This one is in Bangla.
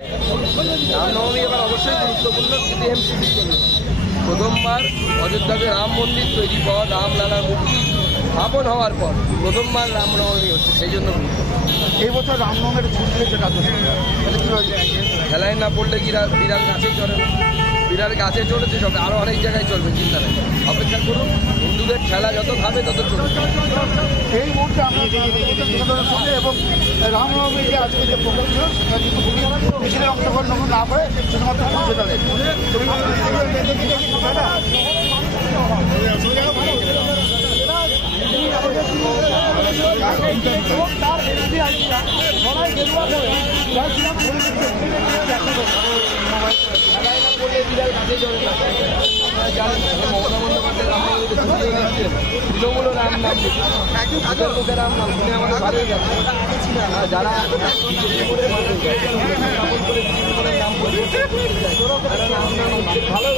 রামনবমী এবার অবশ্যই গুরুত্বপূর্ণ টিএমসিসির জন্য। প্রথমবার অযোধ্যাতে রাম মন্দির তৈরি পর রামলালার মূর্তি স্থাপন হওয়ার পর প্রথমবার রামনবমী হচ্ছে, সেই জন্য এই বছর রামনবমীর ছুটলে যেটা খেলায় না পড়লে বিড়াল গাছে চড়ে না। বিড়াল গাছে চড়েছে, সব আরও অনেক জায়গায় চলবে, চিন্তা নেই, অপেক্ষা করুন। হিন্দুদের খেলা যত খাবে তত চলবে। এই মুহূর্তে আমরা সঙ্গে এবং রামনবমী যে আজকে যে প্রোগ্রাম ছিল সেটা কিন্তু মিছিলের অংশগ্রহণ না করে শুধুমাত্র পৌঁছে গেলেন। তৃণমূলও রাম নাম লোকের রাম নাম শুনে আমাদের ভালো হয়ে যাচ্ছে। যারা ভালো